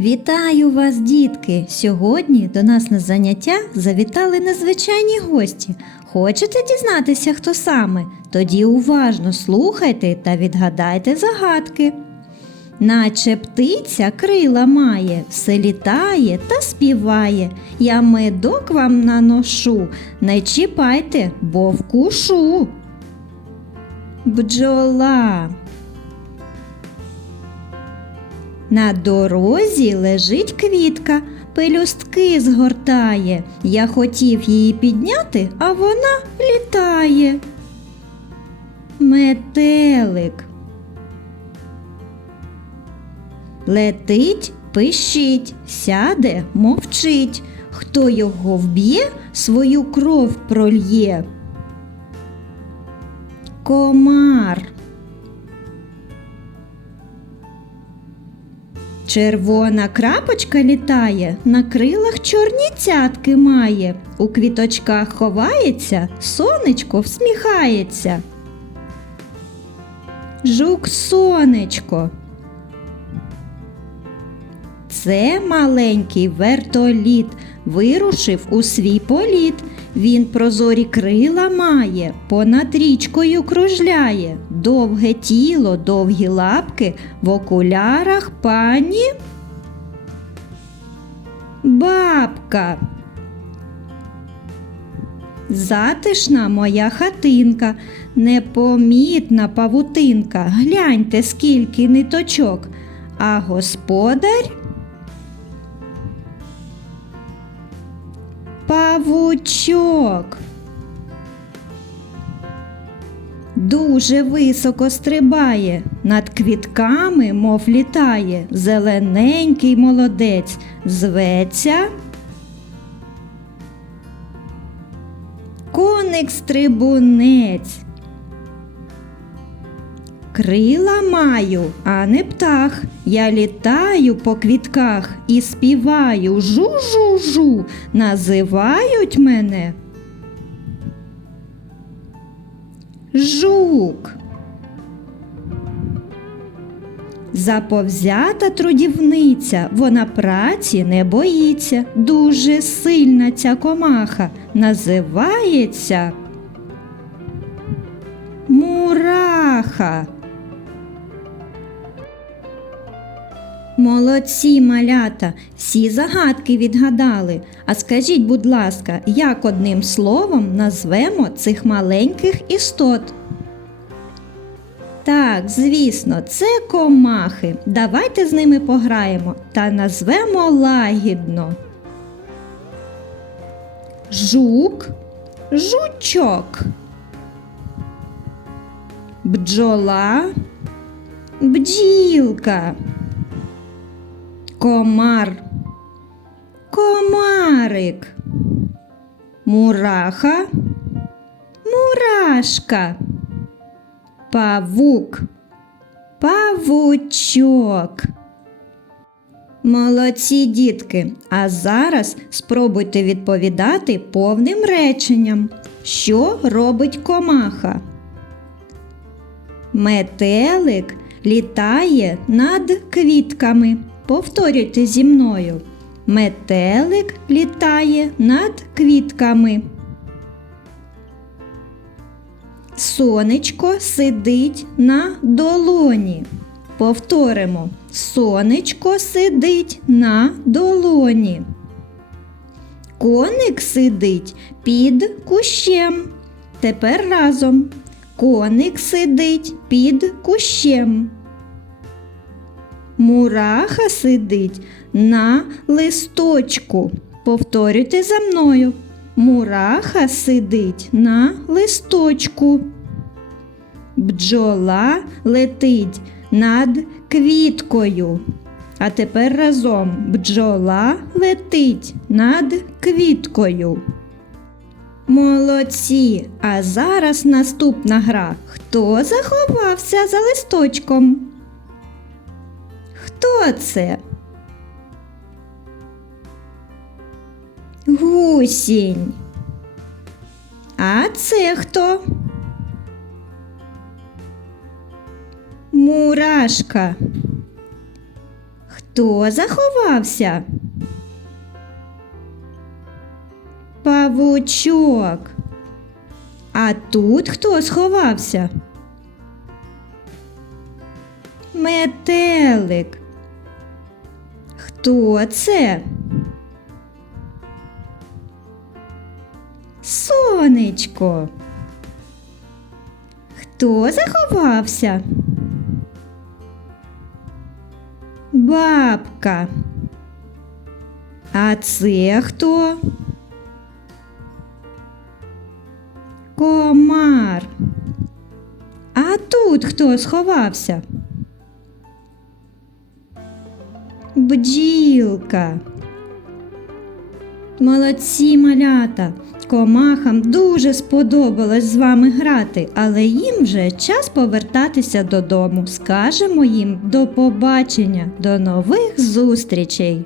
Вітаю вас, дітки! Сьогодні до нас на заняття завітали незвичайні гості. Хочете дізнатися, хто саме? Тоді уважно слухайте та відгадайте загадки. Наче птиця крила має, все літає та співає. Я медок вам наношу, не чіпайте, бо вкушу. Бджола. На дорозі лежить квітка, пелюстки згортає. Я хотів її підняти, а вона літає. Метелик. Летить, пищить, сяде, мовчить. Хто його вб'є, свою кров прольє. Комар. Червона крапочка літає, на крилах чорні цятки має, у квіточках ховається, сонечко всміхається. Жук сонечко. Це маленький вертоліт вирушив у свій політ. Він прозорі крила має, понад річкою кружляє, довге тіло, довгі лапки, в окулярах пані. Бабка. Затишна моя хатинка, непомітна павутинка. Гляньте, скільки ниточок, а господар Павучок. Дуже високо стрибає, над квітками, мов літає, зелененький молодець, зветься. Коник стрибунець. Крила маю, а не птах. Я літаю по квітках і співаю жу-жу-жу. Називають мене. Жук. Заповзята трудівниця, вона праці не боїться. Дуже сильна ця комаха. Називається Мураха. Молодці малята, всі загадки відгадали. А скажіть, будь ласка, як одним словом назвемо цих маленьких істот? Так, звісно, це комахи. Давайте з ними пограємо та назвемо лагідно. Жук, жучок. Бджола, бджілка. Комар, комарик, мураха, мурашка, павук, павучок. Молодці дітки, а зараз спробуйте відповідати повним реченням, що робить комаха. Метелик літає над квітками. Повторюйте зі мною. Метелик літає над квітками. Сонечко сидить на долоні. Повторимо. Сонечко сидить на долоні. Коник сидить під кущем. Тепер разом. Коник сидить під кущем. Мураха сидить на листочку. Повторюйте за мною. Мураха сидить на листочку. Бджола летить над квіткою. А тепер разом бджола летить над квіткою. Молодці! А зараз наступна гра. Хто заховався за листочком? Хто це? Гусінь. А це хто? Мурашка. Хто заховався? Павучок. А тут хто сховався? Метелик. Хто це? Сонечко. Хто заховався? Бабка. А це хто? Комар. А тут хто сховався? Бджілка. Молодці малята. Комахам дуже сподобалось з вами грати, але їм вже час повертатися додому. Скажемо їм до побачення, до нових зустрічей!